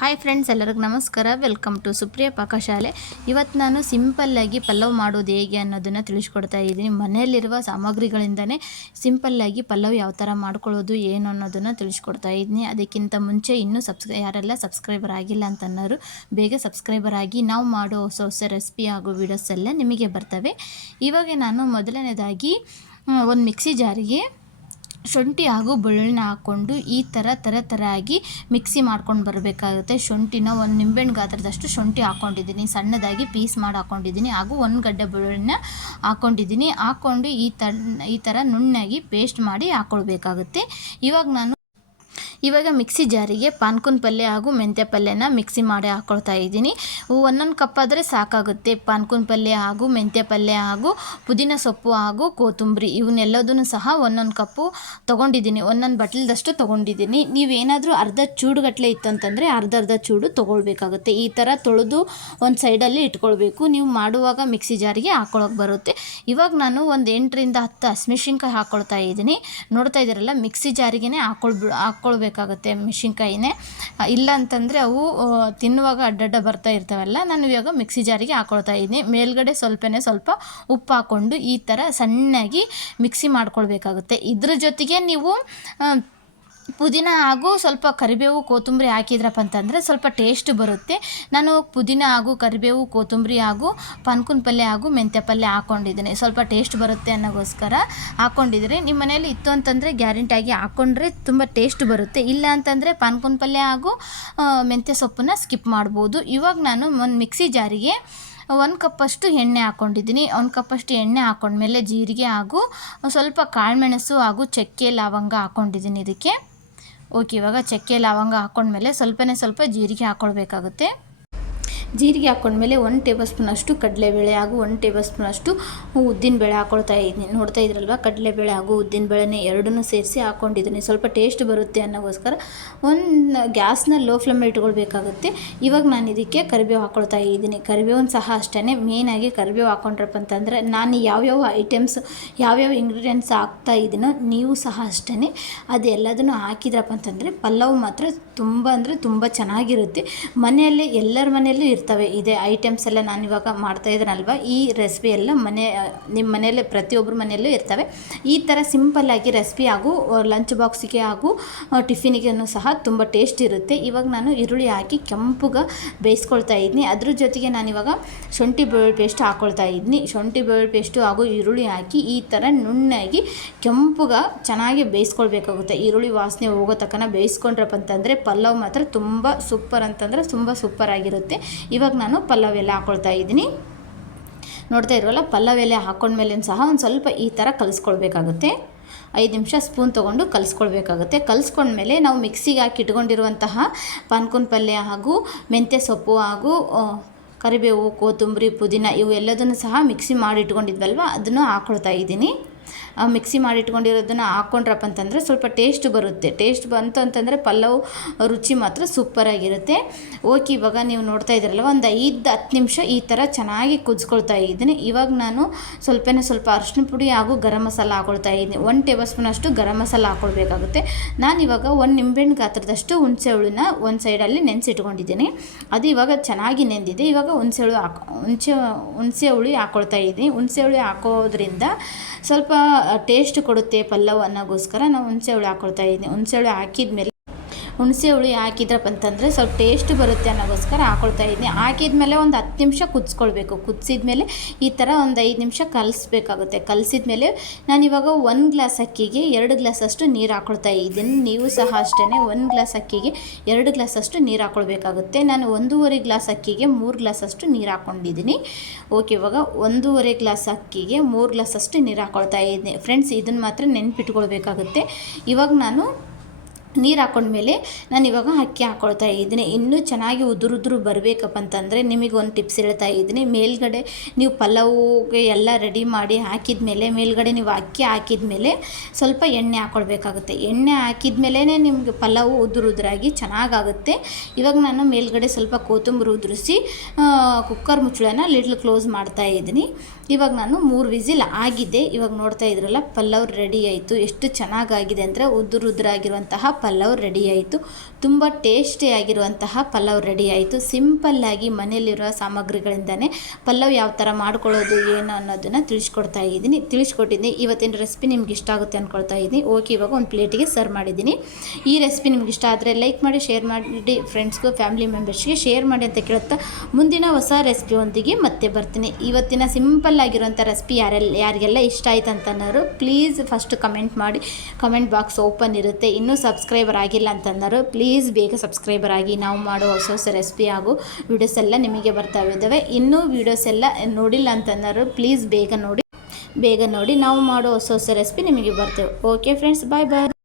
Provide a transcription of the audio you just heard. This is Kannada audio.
ಹಾಯ್ ಫ್ರೆಂಡ್ಸ್ ಎಲ್ಲರಿಗೂ ನಮಸ್ಕಾರ. ವೆಲ್ಕಮ್ ಟು ಸುಪ್ರಿಯ ಪಾಕಶಾಲೆ ಇವತ್ತು ನಾನು ಸಿಂಪಲ್ಲಾಗಿ ಪಲಾವ್ ಮಾಡೋದು ಹೇಗೆ ಅನ್ನೋದನ್ನು ತಿಳಿಸ್ಕೊಡ್ತಾ ಇದ್ದೀನಿ. ಮನೆಯಲ್ಲಿರುವ ಸಾಮಗ್ರಿಗಳಿಂದನೇ ಸಿಂಪಲ್ಲಾಗಿ ಪಲಾವ್ ಯಾವ ಥರ ಮಾಡ್ಕೊಳ್ಳೋದು ಏನು ಅನ್ನೋದನ್ನು ತಿಳಿಸ್ಕೊಡ್ತಾ ಇದ್ದೀನಿ. ಅದಕ್ಕಿಂತ ಮುಂಚೆ ಇನ್ನೂ ಸಬ್ಸ್ಕ್ರೈ ಯಾರೆಲ್ಲ ಸಬ್ಸ್ಕ್ರೈಬರ್ ಆಗಿಲ್ಲ ಅಂತ ಅನ್ನೋರು ಬೇಗ ಸಬ್ಸ್ಕ್ರೈಬರ್ ಆಗಿ ನಾವು ಮಾಡೋ ಹೊಸ ಹೊಸ ರೆಸಿಪಿ ಹಾಗೂ ವೀಡಿಯೋಸ್ ಎಲ್ಲ ನಿಮಗೆ ಬರ್ತವೆ. ಇವಾಗ ನಾನು ಮೊದಲನೇದಾಗಿ ಒಂದು ಮಿಕ್ಸಿ ಜಾರಿಗೆ ಶುಂಠಿ ಹಾಗೂ ಬೆಳ್ಳುಳ್ಳಿನ ಹಾಕ್ಕೊಂಡು ಈ ಥರ ಥರ ಥರ ಆಗಿ ಮಿಕ್ಸಿ ಮಾಡ್ಕೊಂಡು ಬರಬೇಕಾಗುತ್ತೆ. ಶುಂಠಿನ ಒಂದು ನಿಂಬೆಹಣ್ಣು ಗಾತ್ರದಷ್ಟು ಶುಂಠಿ ಹಾಕ್ಕೊಂಡಿದ್ದೀನಿ. ಸಣ್ಣದಾಗಿ ಪೀಸ್ ಮಾಡಿ ಹಾಕ್ಕೊಂಡಿದ್ದೀನಿ. ಹಾಗೂ ಒಂದು ಗಡ್ಡೆ ಬೆಳ್ಳುಳ್ಳಿನ ಹಾಕ್ಕೊಂಡಿದ್ದೀನಿ. ಹಾಕ್ಕೊಂಡು ಈ ಥರ ಈ ಥರ ನುಣ್ಣಾಗಿ ಪೇಸ್ಟ್ ಮಾಡಿ ಹಾಕ್ಕೊಳ್ಬೇಕಾಗುತ್ತೆ. ಇವಾಗ ನಾನು ಇವಾಗ ಮಿಕ್ಸಿ ಜಾರಿಗೆ ಪಾನ್ಕುನ್ ಪಲ್ಯ ಹಾಗೂ ಮೆಂತ್ಯ ಪಲ್ಯನ ಮಿಕ್ಸಿ ಮಾಡಿ ಹಾಕ್ಕೊಳ್ತಾ ಇದ್ದೀನಿ. ಒಂದೊಂದು ಕಪ್ ಆದರೆ ಸಾಕಾಗುತ್ತೆ. ಪಾನ್ಕುನ್ ಪಲ್ಯ ಹಾಗೂ ಮೆಂತ್ಯ ಪಲ್ಯ ಹಾಗೂ ಪುದೀನ ಸೊಪ್ಪು ಹಾಗೂ ಕೊತ್ತಂಬರಿ ಇವನ್ನೆಲ್ಲದನ್ನು ಸಹ ಒಂದೊಂದು ಕಪ್ಪು ತೊಗೊಂಡಿದ್ದೀನಿ. ಒಂದೊಂದು ಬಟ್ಲದಷ್ಟು ತೊಗೊಂಡಿದ್ದೀನಿ. ನೀವೇನಾದರೂ ಅರ್ಧ ಚೂಡುಗಟ್ಟಲೆ ಇತ್ತು ಅಂತಂದರೆ ಅರ್ಧ ಅರ್ಧ ಚೂಡು ತೊಗೊಳ್ಬೇಕಾಗುತ್ತೆ. ಈ ಥರ ತೊಳೆದು ಒಂದು ಸೈಡಲ್ಲಿ ಇಟ್ಕೊಳ್ಬೇಕು. ನೀವು ಮಾಡುವಾಗ ಮಿಕ್ಸಿ ಜಾರಿಗೆ ಹಾಕ್ಕೊಳಕ್ಕೆ ಬರುತ್ತೆ. ಇವಾಗ ನಾನು ಒಂದು ಎಂಟರಿಂದ ಹತ್ತು ಹಸಿಮೆಣ್ಸಿನ್ಕಾಯಿ ಹಾಕ್ಕೊಳ್ತಾ ಇದ್ದೀನಿ. ನೋಡ್ತಾ ಇದ್ದೀರಲ್ಲ, ಮಿಕ್ಸಿ ಜಾರಿಗೆನೇ ಹಾಕ್ಕೊಳ್ಬಿ ಹಾಕ್ಕೊಳ್ಬೇಕಾಗುತ್ತೆ ಮೆಣಸಿನ್ಕಾಯಿನೇ ಇಲ್ಲ ಅಂತಂದರೆ ಅವು ತಿನ್ನುವಾಗ ಅಡ್ಡಡ್ಡ ಬರ್ತಾ ಇರ್ತಾವಲ್ಲ, ನಾನು ಇವಾಗ ಮಿಕ್ಸಿ ಜಾರಿಗೆ ಹಾಕೊಳ್ತಾ ಇದ್ದೀನಿ. ಮೇಲ್ಗಡೆ ಸ್ವಲ್ಪನೇ ಸ್ವಲ್ಪ ಉಪ್ಪು ಹಾಕ್ಕೊಂಡು ಈ ಥರ ಸಣ್ಣಾಗಿ ಮಿಕ್ಸಿ ಮಾಡ್ಕೊಳ್ಬೇಕಾಗುತ್ತೆ. ಇದ್ರ ಜೊತೆಗೆ ನೀವು ಪುದೀನ ಹಾಗೂ ಸ್ವಲ್ಪ ಕರಿಬೇವು ಕೊತ್ತಂಬರಿ ಹಾಕಿದ್ರಪ್ಪ ಅಂತಂದರೆ ಸ್ವಲ್ಪ ಟೇಸ್ಟ್ ಬರುತ್ತೆ. ನಾನು ಪುದೀನ ಹಾಗೂ ಕರಿಬೇವು, ಕೊತ್ತಂಬರಿ ಹಾಗೂ ಪನ್ಕುನ್ ಪಲ್ಯ ಹಾಗೂ ಮೆಂತ್ಯ ಪಲ್ಯ ಹಾಕ್ಕೊಂಡಿದ್ದೀನಿ ಸ್ವಲ್ಪ ಟೇಸ್ಟ್ ಬರುತ್ತೆ ಅನ್ನೋಗೋಸ್ಕರ ಹಾಕ್ಕೊಂಡಿದ್ದೀನಿ ನಿಮ್ಮ ಮನೇಲಿ ಇತ್ತು ಅಂತಂದರೆ ಗ್ಯಾರಂಟಿಯಾಗಿ ಹಾಕ್ಕೊಂಡ್ರೆ ತುಂಬ ಟೇಸ್ಟ್ ಬರುತ್ತೆ. ಇಲ್ಲ ಅಂತಂದರೆ ಪನ್ಕುನ್ ಪಲ್ಯ ಹಾಗೂ ಮೆಂತ್ಯ ಸೊಪ್ಪನ್ನು ಸ್ಕಿಪ್ ಮಾಡ್ಬೋದು. ಇವಾಗ ನಾನು ಒಂದು ಮಿಕ್ಸಿ ಜಾರಿಗೆ ಒಂದು ಕಪ್ಪಷ್ಟು ಎಣ್ಣೆ ಹಾಕ್ಕೊಂಡಿದ್ದೀನಿ ಒಂದು ಕಪ್ಪಷ್ಟು ಎಣ್ಣೆ ಹಾಕ್ಕೊಂಡ್ಮೇಲೆ ಜೀರಿಗೆ ಹಾಗೂ ಸ್ವಲ್ಪ ಕಾಳುಮೆಣಸು ಹಾಗೂ ಚಕ್ಕೆ, ಲವಂಗ ಹಾಕ್ಕೊಂಡಿದ್ದೀನಿ ಇದಕ್ಕೆ. ಓಕೆ ಇವಾಗ ಚಕ್ಕೆ ಲವಂಗ ಹಾಕ್ಕೊಂಡ್ಮೇಲೆ ಸ್ವಲ್ಪನೇ ಸ್ವಲ್ಪ ಜೀರಿಗೆ ಹಾಕ್ಕೊಳ್ಬೇಕಾಗುತ್ತೆ ಜೀರಿಗೆ ಹಾಕ್ಕೊಂಡ್ಮೇಲೆ ಒಂದು ಟೇಬಲ್ ಸ್ಪೂನಷ್ಟು ಕಡಲೆಬೇಳೆ ಹಾಗೂ ಒಂದು ಟೇಬಲ್ ಸ್ಪೂನಷ್ಟು ಉದ್ದಿನಬೇಳೆ ಹಾಕ್ಕೊಳ್ತಾ ಇದ್ದೀನಿ ನೋಡ್ತಾ ಇದ್ರಲ್ವ? ಕಡಲೆಬೇಳೆ ಹಾಗೂ ಉದ್ದಿನಬೇಳೆನೇ ಎರಡನ್ನೂ ಸೇರಿಸಿ ಹಾಕ್ಕೊಂಡಿದ್ದೀನಿ ಸ್ವಲ್ಪ ಟೇಸ್ಟ್ ಬರುತ್ತೆ ಅನ್ನೋಗೋಸ್ಕರ ಒಂದು ಗ್ಯಾಸ್ನ ಲೋ ಫ್ಲೇಮ್ ಇಟ್ಕೊಳ್ಬೇಕಾಗುತ್ತೆ. ಇವಾಗ ನಾನು ಇದಕ್ಕೆ ಕರಿಬೇವು ಹಾಕ್ಕೊಳ್ತಾ ಇದ್ದೀನಿ. ಕರಿಬೇವನ್ನ ಸಹ ಅಷ್ಟೇ ಮೇಯ್ನಾಗಿ ಕರಿಬೇವು ಹಾಕ್ಕೊಂಡ್ರಪ್ಪ ಅಂತಂದರೆ ನಾನು ಯಾವ್ಯಾವ ಐಟಮ್ಸ್ ಯಾವ್ಯಾವ ಇಂಗ್ರೀಡಿಯೆಂಟ್ಸ್ ಹಾಕ್ತಾ ಇದ್ದೀನೋ ನೀವು ಸಹ ಅಷ್ಟೇ ಅದೆಲ್ಲದನ್ನು ಹಾಕಿದ್ರಪ್ಪ ಅಂತಂದರೆ ಪಲಾವ್ ಮಾತ್ರ ತುಂಬ ಅಂದರೆ ತುಂಬ ಚೆನ್ನಾಗಿರುತ್ತೆ. ಮನೆಯಲ್ಲೇ ಎಲ್ಲರ ಮನೆಯಲ್ಲೂ ಇರ್ತವೆ. ಇದೇ ಐಟಮ್ಸ್ ಎಲ್ಲ ನಾನು ಇವಾಗ ಮಾಡ್ತಾ ಇದ್ದೀನಲ್ವ ಈ ರೆಸಿಪಿ ಎಲ್ಲ ಮನೆ ನಿಮ್ಮ ಮನೆಯಲ್ಲೇ ಪ್ರತಿಯೊಬ್ಬರ ಮನೆಯಲ್ಲೂ ಇರ್ತವೆ. ಈ ಥರ ಸಿಂಪಲ್ಲಾಗಿ ರೆಸಿಪಿ ಹಾಗೂ ಲಂಚ್ ಬಾಕ್ಸಿಗೆ ಹಾಗೂ ಟಿಫಿನಿಗೂ ಸಹ ತುಂಬ ಟೇಸ್ಟ್ ಇರುತ್ತೆ. ಇವಾಗ ನಾನು ಈರುಳ್ಳಿ ಹಾಕಿ ಕೆಂಪುಗ ಬೇಯಿಸ್ಕೊಳ್ತಾ ಇದ್ದೀನಿ ಅದ್ರ ಜೊತೆಗೆ ನಾನಿವಾಗ ಶುಂಠಿ ಬೆಳ್ಳುಳ್ಳಿ ಪೇಸ್ಟ್ ಹಾಕ್ಕೊಳ್ತಾ ಇದ್ದೀನಿ ಶುಂಠಿ ಬೆಳ್ಳುಳ್ಳಿ ಪೇಸ್ಟು ಹಾಗೂ ಈರುಳ್ಳಿ ಹಾಕಿ ಈ ಥರ ನುಣ್ಣಾಗಿ ಕೆಂಪುಗ ಚೆನ್ನಾಗಿ ಬೇಯಿಸ್ಕೊಳ್ಬೇಕಾಗುತ್ತೆ. ಈರುಳ್ಳಿ ವಾಸನೆ ಹೋಗೋ ತಕ್ಕನ ಬೇಯಿಸ್ಕೊಂಡ್ರಪ್ಪ ಅಂತಂದರೆ ಪಲಾವ್ ಮಾತ್ರ ತುಂಬ ಸೂಪರ್ ಅಂತಂದರೆ ತುಂಬ ಸೂಪರ್ ಆಗಿರುತ್ತೆ. ಇವಾಗ ನಾನು ಪಲ್ಲವ್ ಎಲ್ಲ ಹಾಕ್ಕೊಳ್ತಾ ಇದ್ದೀನಿ. ನೋಡ್ತಾ ಇರೋಲ್ಲ, ಪಲ್ಲವ್ ಎಲೆ ಹಾಕ್ಕೊಂಡ್ಮೇಲೆ ಸಹ ಒಂದು ಸ್ವಲ್ಪ ಈ ಥರ ಕಲಿಸ್ಕೊಳ್ಬೇಕಾಗುತ್ತೆ. ಐದು ನಿಮಿಷ ಸ್ಪೂನ್ ತೊಗೊಂಡು ಕಲಿಸ್ಕೊಳ್ಬೇಕಾಗುತ್ತೆ. ಕಲಿಸ್ಕೊಂಡ್ಮೇಲೆ ನಾವು ಮಿಕ್ಸಿಗೆ ಹಾಕಿ ಇಟ್ಕೊಂಡಿರುವಂತಹ ಪಾನ್ಕುನ್ ಪಲ್ಯ ಹಾಗೂ ಮೆಂತ್ಯ ಸೊಪ್ಪು ಹಾಗೂ ಕರಿಬೇವು ಕೊತ್ತಂಬರಿ ಪುದೀನ ಇವು ಎಲ್ಲದನ್ನು ಸಹ ಮಿಕ್ಸಿ ಮಾಡಿ ಇಟ್ಕೊಂಡಿದ್ವಲ್ವ, ಅದನ್ನು ಹಾಕ್ಕೊಳ್ತಾ ಇದ್ದೀನಿ. ಮಿಕ್ಸಿ ಮಾಡಿ ಇಟ್ಕೊಂಡಿರೋದನ್ನು ಹಾಕ್ಕೊಂಡ್ರಪ್ಪ ಅಂತಂದರೆ ಸ್ವಲ್ಪ ಟೇಸ್ಟ್ ಬರುತ್ತೆ. ಟೇಸ್ಟ್ ಬಂತು ಅಂತಂದರೆ ಪಲಾವ್ ರುಚಿ ಮಾತ್ರ ಸೂಪರಾಗಿರುತ್ತೆ. ಓಕೆ, ಇವಾಗ ನೀವು ನೋಡ್ತಾ ಇದ್ದೀರಲ್ಲ ಒಂದು ಐದು, ಹತ್ತು ನಿಮಿಷ ಈ ಥರ ಚೆನ್ನಾಗಿ ಕುದಿಸ್ಕೊಳ್ತಾ ಇದ್ದೀನಿ. ಇವಾಗ ನಾನು ಸ್ವಲ್ಪನೇ ಸ್ವಲ್ಪ ಅರಿಶಿನ ಪುಡಿ ಹಾಗೂ ಗರಂ ಮಸಾಲ ಹಾಕೊಳ್ತಾ ಇದ್ದೀನಿ. ಒಂದು ಟೇಬಲ್ ಸ್ಪೂನ್ ಅಷ್ಟು ಗರಂ ಮಸಾಲ ಹಾಕೊಳ್ಬೇಕಾಗುತ್ತೆ. ನಾನು ಇವಾಗ ಒಂದು ನಿಂಬೆಹಣ್ಣು ಗಾತ್ರದಷ್ಟು ಹುಣಸೆ ಹುಳಿನ ಒಂದು ಸೈಡಲ್ಲಿ ನೆನೆಸಿಟ್ಕೊಂಡಿದ್ದೀನಿ. ಅದು ಇವಾಗ ಚೆನ್ನಾಗಿ ನೆಂದಿದೆ. ಇವಾಗ ಹುಣಸೆ ಹುಳು ಹಾಕೊ ಹುಣಸೆ ಹುಣಸೆ ಹುಳಿ ಹಾಕ್ಕೊಳ್ತಾ ಇದ್ದೀನಿ. ಹುಣಸೆ ಹುಳಿ ಹಾಕೋದ್ರಿಂದ ಸ್ವಲ್ಪ ಟೇಸ್ಟ್ ಕೊಡುತ್ತೆ ಪಲ್ಲವ್ ಅನ್ನೋಗೋಸ್ಕರ ನಾವು ಹುಣಸೆ ಹುಳಿ ಹಾಕ್ಕೊಳ್ತಾ ಇದ್ದೀನಿ ಹುಣಸೆ ಹುಳಿ ಹಾಕಿದ್ಮೇಲೆ ಹುಣಸೆ ಹುಳಿ ಹಾಕಿದ್ರಪ್ಪ ಅಂತಂದರೆ ಸ್ವಲ್ಪ ಟೇಸ್ಟ್ ಬರುತ್ತೆ ಅನ್ನೋಗೋಸ್ಕರ ಹಾಕೊಳ್ತಾ ಇದ್ದೀನಿ ಹಾಕಿದ್ಮೇಲೆ ಒಂದು ಹತ್ತು ನಿಮಿಷ ಕುದಿಸ್ಕೊಳ್ಬೇಕು. ಕುದಿಸಿದ್ಮೇಲೆ ಈ ಥರ ಒಂದು ಐದು ನಿಮಿಷ ಕಲಿಸ್ಬೇಕಾಗುತ್ತೆ. ಕಲಿಸಿದ್ಮೇಲೆ ಇವಾಗ ಒಂದು ಗ್ಲಾಸ್ ಅಕ್ಕಿಗೆ ಎರಡು ಗ್ಲಾಸ್ ಅಷ್ಟು ನೀರು ಹಾಕೊಳ್ತಾ ಇದ್ದೀನಿ. ನೀವು ಸಹ ಅಷ್ಟೇ ಒಂದು ಗ್ಲಾಸ್ ಅಕ್ಕಿಗೆ ಎರಡು ಗ್ಲಾಸ್ ಅಷ್ಟು ನೀರು ಹಾಕೊಳ್ಬೇಕಾಗುತ್ತೆ. ನಾನು ಒಂದೂವರೆ ಗ್ಲಾಸ್ ಅಕ್ಕಿಗೆ ಮೂರು ಗ್ಲಾಸ್ ಅಷ್ಟು ನೀರು ಹಾಕ್ಕೊಂಡಿದ್ದೀನಿ ಓಕೆ, ಇವಾಗ ಒಂದೂವರೆ ಗ್ಲಾಸ್ ಅಕ್ಕಿಗೆ ಮೂರು ಗ್ಲಾಸ್ ಅಷ್ಟು ನೀರು ಹಾಕೊಳ್ತಾ ಇದ್ದೀನಿ ಫ್ರೆಂಡ್ಸ್ ಇದನ್ನು ಮಾತ್ರ ನೆನ್ಪಿಟ್ಕೊಳ್ಬೇಕಾಗುತ್ತೆ. ಇವಾಗ ನಾನು ನೀರು ಹಾಕೊಂಡ್ಮೇಲೆ ನಾನು ಇವಾಗ ಅಕ್ಕಿ ಹಾಕ್ಕೊಳ್ತಾ ಇದ್ದೀನಿ. ಇನ್ನೂ ಚೆನ್ನಾಗಿ ಉದುರುದ್ರು ಉದುರು ಬರಬೇಕಪ್ಪ ಅಂತಂದರೆ ನಿಮಗೆ ಒಂದು ಟಿಪ್ಸ್ ಹೇಳ್ತಾ ಇದ್ದೀನಿ. ಮೇಲ್ಗಡೆ ನೀವು ಪಲಾವ್ಗೆ ಎಲ್ಲ ರೆಡಿ ಮಾಡಿ ಹಾಕಿದ ಮೇಲೆ ಮೇಲ್ಗಡೆ ನೀವು ಅಕ್ಕಿ ಹಾಕಿದ ಮೇಲೆ ಸ್ವಲ್ಪ ಎಣ್ಣೆ ಹಾಕ್ಕೊಳ್ಬೇಕಾಗುತ್ತೆ ಎಣ್ಣೆ ಹಾಕಿದ ಮೇಲೇ ನಿಮಗೆ ಪಲಾವು ಉದುರು ಉದುರಾಗಿ ಚೆನ್ನಾಗಾಗುತ್ತೆ. ಇವಾಗ ನಾನು ಮೇಲ್ಗಡೆ ಸ್ವಲ್ಪ ಕೊತ್ತಂಬರಿ ಉದುರಿಸಿ ಕುಕ್ಕರ್ ಮುಚ್ಚಳನ ಲಿಟ್ಲ್ ಕ್ಲೋಸ್ ಮಾಡ್ತಾ ಇದ್ದೀನಿ. ಇವಾಗ ನಾನು ಮೂರು ವಿಸಿಲ್ ಆಗಿದೆ. ಇವಾಗ ನೋಡ್ತಾ ಇದ್ರಲ್ಲ ಪಲಾವ್ ರೆಡಿ ಆಯಿತು. ಎಷ್ಟು ಚೆನ್ನಾಗಾಗಿದೆ ಅಂದರೆ ಉದುರು ಉದುರಾಗಿರುವಂತಹ ಪಲಾವ್ ರೆಡಿ ಆಯಿತು. ತುಂಬ ಟೇಸ್ಟಿಯಾಗಿರುವಂತಹ ಪಲಾವ್ ರೆಡಿ ಆಯಿತು. ಸಿಂಪಲ್ಲಾಗಿ ಮನೆಯಲ್ಲಿರುವ ಸಾಮಗ್ರಿಗಳಿಂದನೇ ಪಲಾವ್ ಯಾವ ಥರ ಮಾಡ್ಕೊಳ್ಳೋದು, ಏನು ಅನ್ನೋದನ್ನು ತಿಳಿಸ್ಕೊಡ್ತಾ ಇದ್ದೀನಿ. ತಿಳಿಸ್ಕೊಟ್ಟಿದ್ದೀನಿ. ಇವತ್ತಿನ ರೆಸಿಪಿ ನಿಮ್ಗೆ ಇಷ್ಟ ಆಗುತ್ತೆ ಅಂದ್ಕೊಳ್ತಾ ಇದ್ದೀನಿ. ಓಕೆ, ಇವಾಗ ಒಂದು ಪ್ಲೇಟಿಗೆ ಸರ್ವ್ ಮಾಡಿದ್ದೀನಿ. ಈ ರೆಸಿಪಿ ನಿಮ್ಗೆ ಇಷ್ಟ ಆದರೆ ಲೈಕ್ ಮಾಡಿ ಶೇರ್ ಮಾಡಿ ಫ್ರೆಂಡ್ಸ್ಗೂ ಫ್ಯಾಮಿಲಿ ಮೆಂಬರ್ಸ್ಗೆ ಶೇರ್ ಮಾಡಿ ಅಂತ ಕೇಳುತ್ತಾ ಮುಂದಿನ ಹೊಸ ರೆಸಿಪಿಯೊಂದಿಗೆ ಮತ್ತೆ ಬರ್ತೀನಿ. ಇವತ್ತಿನ ಸಿಂಪಲ್ ಆಗಿರುವಂಥ ರೆಸಿಪಿ ಯಾರೆಲ್ಲ ಯಾರಿಗೆಲ್ಲ ಇಷ್ಟ ಆಯ್ತು ಅಂತನ್ನೋರು ಪ್ಲೀಸ್ ಫಸ್ಟ್ ಕಮೆಂಟ್ ಮಾಡಿ. ಕಮೆಂಟ್ ಬಾಕ್ಸ್ ಓಪನ್ ಇರುತ್ತೆ. ಇನ್ನೂ ಸಬ್ಸ್ಕ್ರೈಬರ್ ಆಗಿಲ್ಲ ಅಂತಂದರು ಪ್ಲೀಸ್ ಬೇಗ ಸಬ್ಸ್ಕ್ರೈಬರ್ ಆಗಿ ನಾವು ಮಾಡೋ ಹೊಸ ಹೊಸ ರೆಸಿಪಿ ಹಾಗೂ ವೀಡಿಯೋಸ್ ಎಲ್ಲ ನಿಮಗೆ ಬರ್ತಾ ಇದ್ದಾವೆ ಇನ್ನೂ ವೀಡಿಯೋಸ್ ಎಲ್ಲ ನೋಡಿಲ್ಲ ಅಂತಂದರು ಪ್ಲೀಸ್ ಬೇಗ ನೋಡಿ ಬೇಗ ನೋಡಿ ನಾವು ಮಾಡೋ ಹೊಸ ಹೊಸ ರೆಸಿಪಿ ನಿಮಗೆ ಬರ್ತೇವೆ. ಓಕೆ ಫ್ರೆಂಡ್ಸ್ ಬಾಯ್ ಬಾಯ್